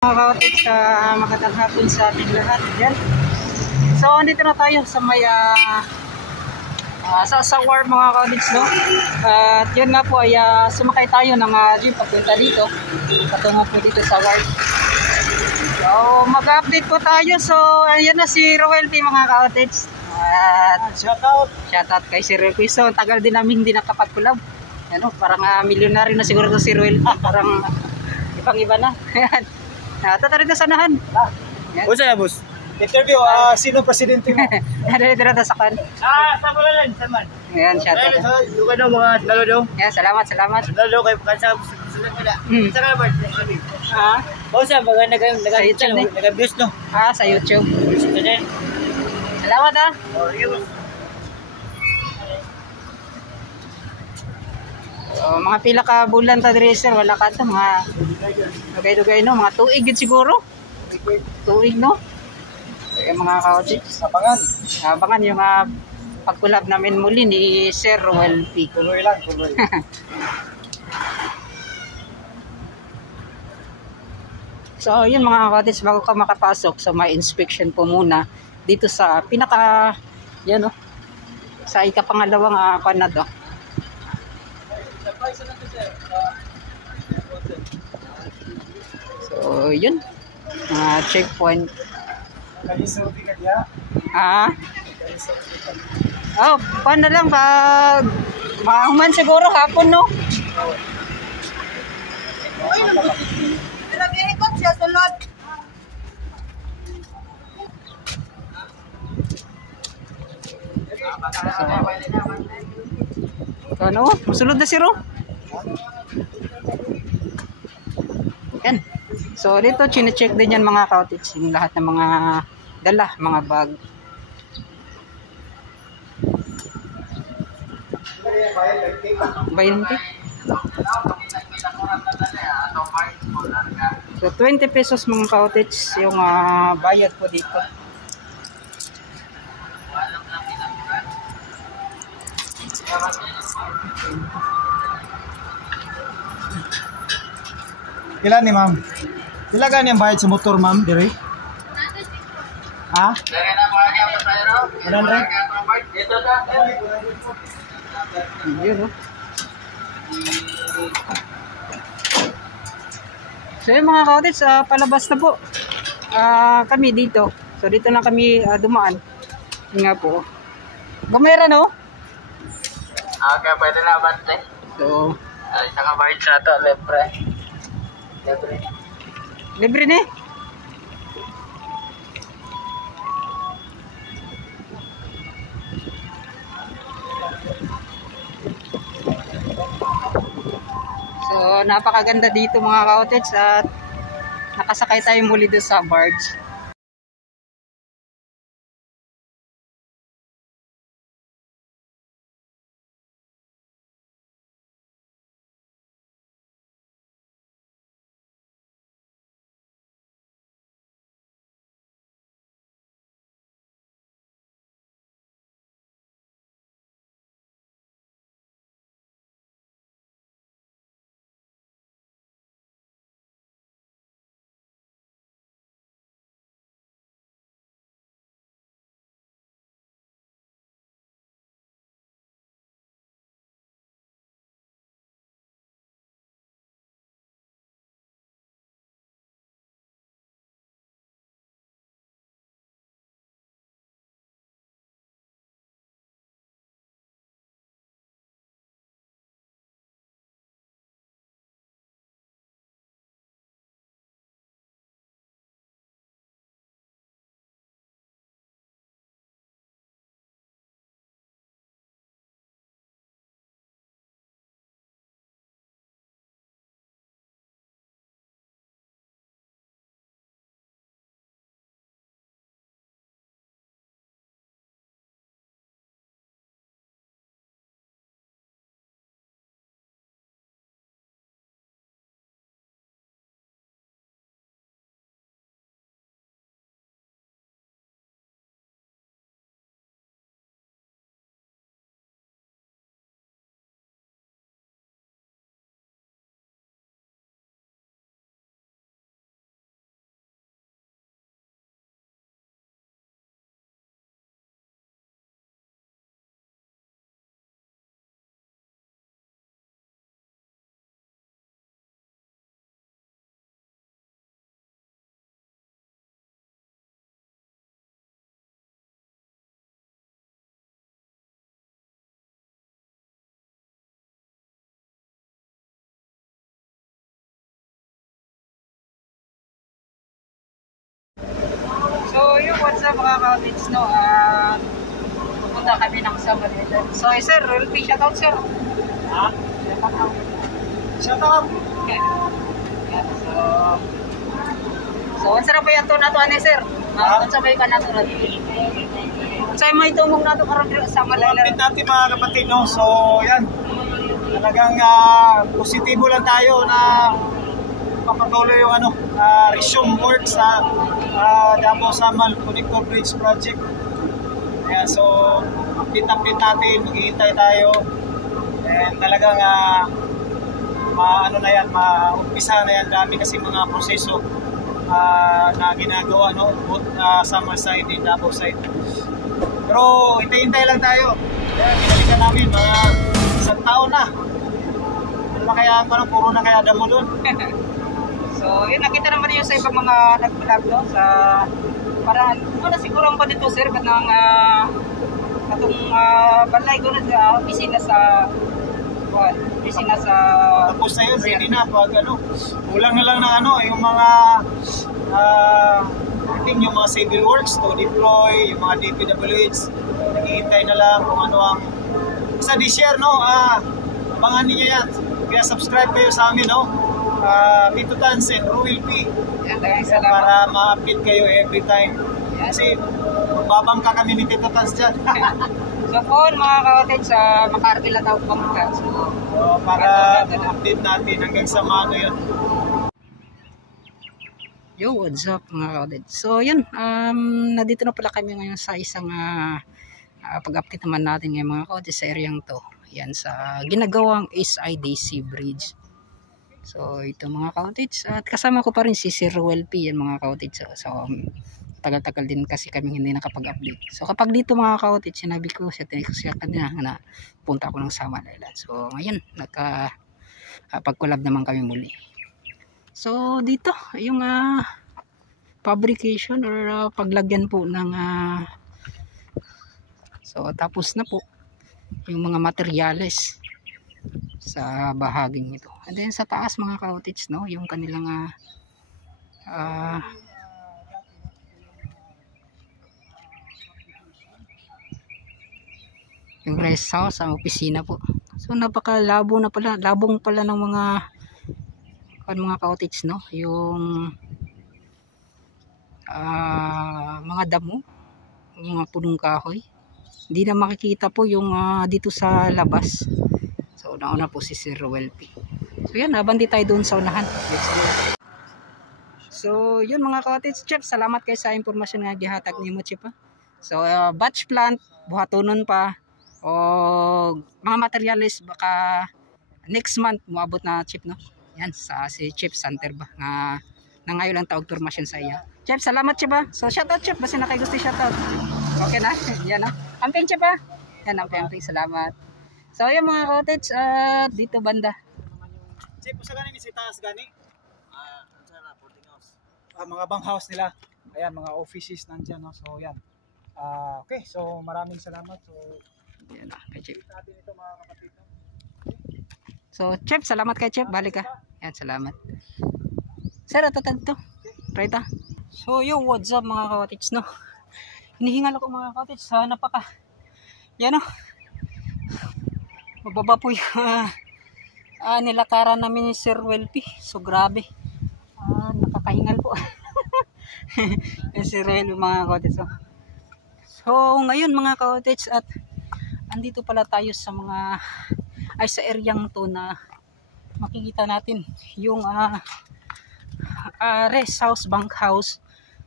Mga kautit sa magandang hapon sa ating lahat. Yan. So, andito na tayo sa may sa war mga kautit, no? At yun nga po ay sumakay tayo ng jeep papunta dito. Patungo po dito sa war. So, mag-update po tayo. So, ayan na si Roel P mga kautit. At shoutout kay si Roel P. So, tagal din namin hindi nakapag-collab. Ano, parang milyonaryo na siguro to si Roel P. Parang ibang-iba na. Tatarin na sanahan. O sa'yo, boss? Interview, sino presidente mo? Dito sa kan. Sa Bulalan, Saman. Ayan, shoutout. Yung ano, mga lalo daw. Ayan, salamat. Lalo kayo, kansa, susunod nila. Sa ka, Bart? O sa'yo, mga nag-views, no? Sa YouTube. Views na din. Salamat O, yun. So, mga pila ka bulan ta diri sir, wala ka to mga dugay-dugay no, mga tuig gid siguro. Tuig no. Kaya mga kautis, abangan yung pag-collab namin muli ni Sir Roel P. Tuloy lang, tuloy. So, yun mga kautis, bago ka makapasok, so may inspection po muna dito sa pinaka yan no. Sa ikapangalawang kanado. So, yun. Checkpoint. Paano lang pag mahuman siguro hapon, no? Nag-iikot siya sulod. So, ano? Masulod na si Ro. Yan. So, dito, chine-check din yan mga kautits. Yung lahat ng mga dala, mga bag. Bayan So, 20 pesos mga kautits yung bayad po dito. Ilan ni ma'am? Ilan gani ang bayad sa motor, ma'am? Dire? Ha? 100? Yun, no? So yun mga kautits, palabas na po kami dito. So dito na kami dumaan. Yun nga po. Gamera, no? Okay, pwede na ba? So, Isang kabayad sa ito, libre. libre na eh. So, napakaganda dito mga kautits at nakasakay tayo muli doon sa barge. yung what's up mga ka-cottage, no? Pupunta kami ng Samal Island. So, sir, Rolpy, shoutout, sir. Ha? Shoutout. Shoutout! Yan, so, unsa na ba yung ito na ito, sir? Unsa ba yung kanito na ito? Unsa yung may tumong na ito karoon sa Samal Island? Update natin mga kapatid, no? So, yan. Talagang positibo lang tayo na papatuloy yung resume work sa Davao Samal Connector Bridge Project. Kaya so update natin, maghihintay tayo. And talagang maumpisa na yan, dami kasi mga proseso na ginagawa, no? Both Samal side and Davao side. Pero hintay-hintay lang tayo. Kaya binalikan namin mga isang taon na. Ano na kaya puro na kaya damo doon. So, yun, nakita naman yun sa ibang mga nag-vlog, no? Sa, parang, ano siguro ang pa dito, sir, katong balay ko na sa opisina sa, tapos na yun, ready na pag kulang na lang ng yung mga yung mga civil works to deploy, yung mga DPWH, naghihintay na lang kung ano ang sa this year, no? Abangan niyo yan. Kaya subscribe kayo sa amin, no? Tito Tans and Ruel P. Para ma-update kayo every time. Kasi babangka kami ni Tito Tans dyan. So kung mga ka-cottage, makarakila daw pang ka. So, para ma-update natin hanggang sa mga yun. Yo, what's up mga ka-cottage? So yun, nandito na pala kami ngayon sa isang pag-update naman natin ngayon mga ka-cottage sa areang to. Yan sa ginagawang SIDC Bridge. So ito mga ka-cottage, at kasama ko pa rin si Sir Ruel P, yan mga ka-cottage. So tagal-tagal din kasi kami hindi nakapag-update. So kapag dito mga ka-cottage, sinabi ko siya kanina na punta ako ng Samal Island. So ngayon pag-collab naman kami muli. So dito yung fabrication or paglagyan po ng so tapos na po yung mga materyales sa bahaging ito. And then sa taas mga ka-cottage, no, yung kanilang yung rest house, ang opisina po. So napakalabo na pala, labong pala ng mga ka-cottage, no, yung mga damo, yung mga punong kahoy. Hindi na makikita po yung dito sa labas. So nauna po si Sir Ruel P. So yan, nabandi tayo doon sa unahan. Let's go. So yun mga ka-cottage, Chef, salamat kayo sa impormasyon nga gihatag nimo, Chef. So batch plant, buhatonon pa o mga materials baka next month moabot na, Chef, no? Yan sa si Chef Santer ba nga ngayon lang taog impormasyon sa iya. Chef, salamat, Chef. So shoutout, Chef, basta na kay gusto shoutout. Okay na? Yan, no? Amping, Chef. Yan, amping, salamat. So yung mga cottage dito banda. Chip, sa ganin si taas gani? Boarding house. Mga bang house nila. Ayan, mga offices nandiyan, no? So yan. Okay, so maraming salamat. So yan na, kay Chip. Natin ito mga kapatid. So Chip, salamat kay Chip, balik ka. Yan, salamat. Sir, ito. Right. So yo, what's up mga cottage, no? Hinihingal ako mga cottage sa yan, no? Mababa po yung nilakaran namin ni Sir Ruel P. So grabe, nakakahingal po. Yung Sir Ruel mga cottage. So ngayon mga cottage, at andito pala tayo sa sa areang to na makikita natin yung rest house, bank house,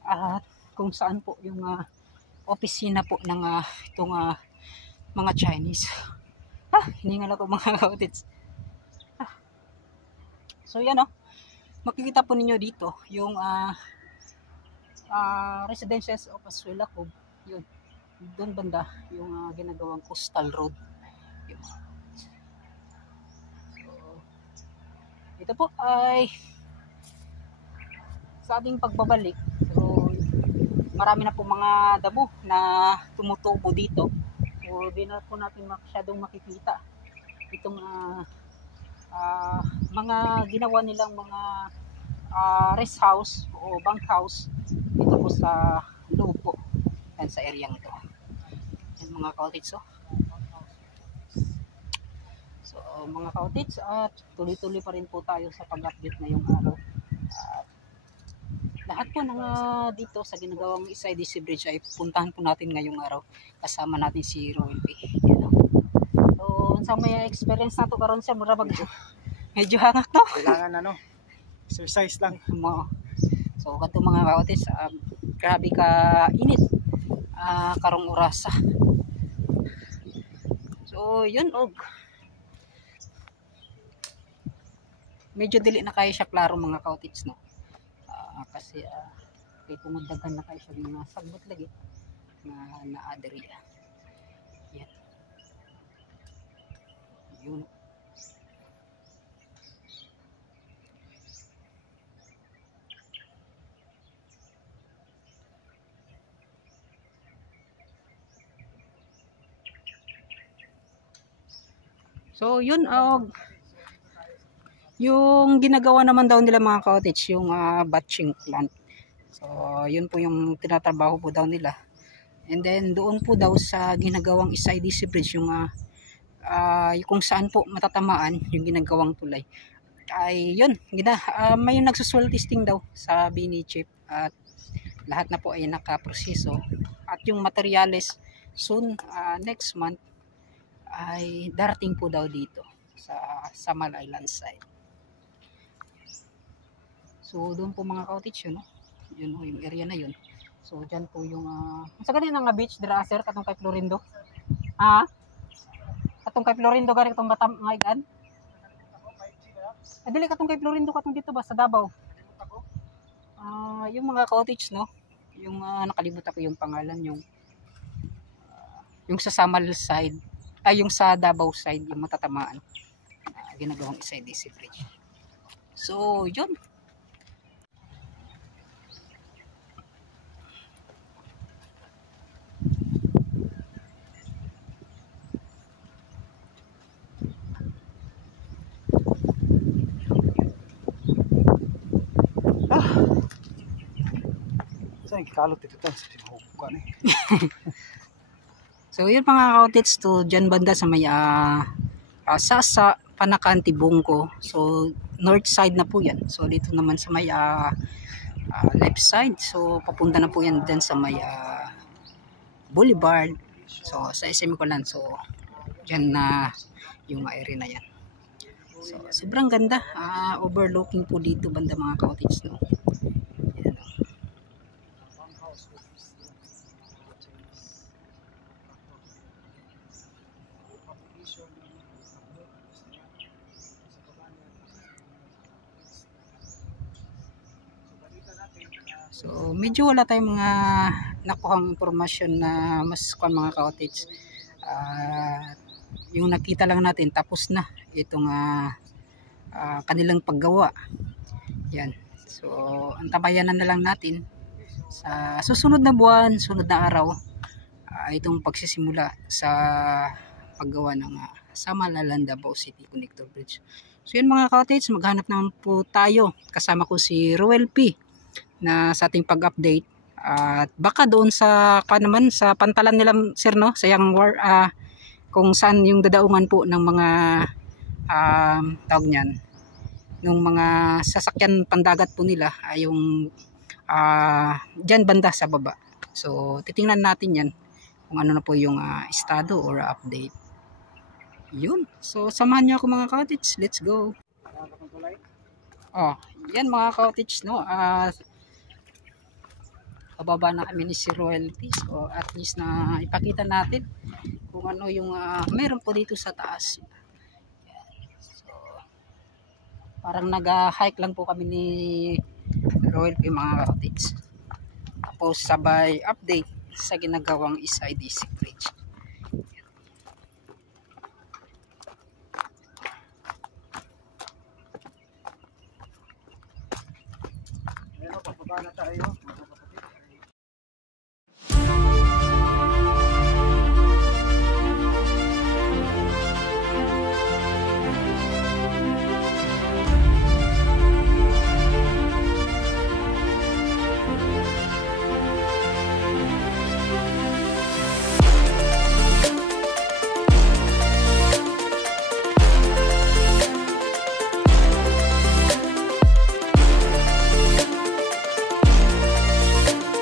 at kung saan po yung opisina po ng itong mga Chinese. Hiningal ako mga cottage. So yan, makikita po ninyo dito yung residences of Azuela Cove. Yun, doon banda yung ginagawang coastal road. Yun. So ito po ay sa ating pagbabalik. So marami na po mga damo na tumutubo dito. So di na po natin masyadong makikita itong mga ginawa nilang mga rest house o bank house dito po sa loob po. Yan sa area to. Yan mga ka-outage. So mga ka-outage, at tuloy-tuloy pa rin po tayo sa pag-update ngayong araw. At lahat po ng dito sa ginagawang SIDC Bridge ay puntahan po natin ngayong araw. Kasama natin si Roel P. Yan, so sa may experience na to karon siya, mura medyo hangak to. Kailangan exercise lang. So kato mga ka-outage, grabe ka init karong orasa. So yun, medyo dili na kayo siya klaro mga ka-outage, no? Kasi kay pumudaghan na kayo siya mga sagbot lagi na naadiri. Yan. Yun. So yun, yung ginagawa naman daw nila mga ka-outage, yung batching plant. So yun po yung tinatrabaho po daw nila. And then doon po daw sa ginagawang SIDC Bridge, yung kung saan po matatamaan yung ginagawang tulay, ay yun, may nagsuswell testing daw, sabi ni Chief, at lahat na po ay nakaproseso. At yung materials soon, next month, ay darating po daw dito sa Samal Island side. So doon po mga ka-outage, yun yung area na yun. So dyan po yung sa ganyan nga beach dira sir, katong kay Florindo. Katong kay Florindo gani katong Batam nga igan. Dili katong kay Florindo, katong dito ba sa Davao. Yung mga ka-outage, no, yung nakalimutan ko yung pangalan, yung sa Samal side, yung sa Davao side, yung matatamaan ginagawang SIDC Bridge. So yun. Kalot ito sa tinuhugan eh. So yun mga ka-outage, to dyan banda sa may Sasa, Panakan, Tibungko. So north side na po yan. So dito naman sa may left side, so papunta na po yan dyan sa may Boulevard. So sa SM Colan, so dyan na yung area na yan. So sobrang ganda, overlooking po dito banda mga ka-outage, no. So medyo wala tayong mga nakuhang impormasyon na mas mga ka-outage. Yung nakita lang natin, tapos na itong kanilang paggawa. Yan. So antabayanan na lang natin sa susunod na buwan, sunod na araw, itong pagsisimula sa paggawa ng Samal Island Davao City Connector Bridge. So yun mga ka-outage, maghanap naman po tayo. Kasama ko si Roel P na sa ating pag-update, at baka doon sa naman sa pantalan nila sir, no, sa yung kung saan yung dadaungan po ng mga tawag niyan, ng mga sasakyan pandagat po nila, ay yung dyan banda sa baba. So titingnan natin yan kung ano na po yung estado or update. Yun, so samahan niyo ako mga ka-outage, let's go. Yan mga ka-outage, no, pababa na kami ni si Roel P. So at least na ipakita natin kung ano yung meron po dito sa taas. So parang nag-hike lang po kami ni Roel P mga ka-outage. Tapos sabay update sa ginagawang SIDC Bridge. Pababa na tayo.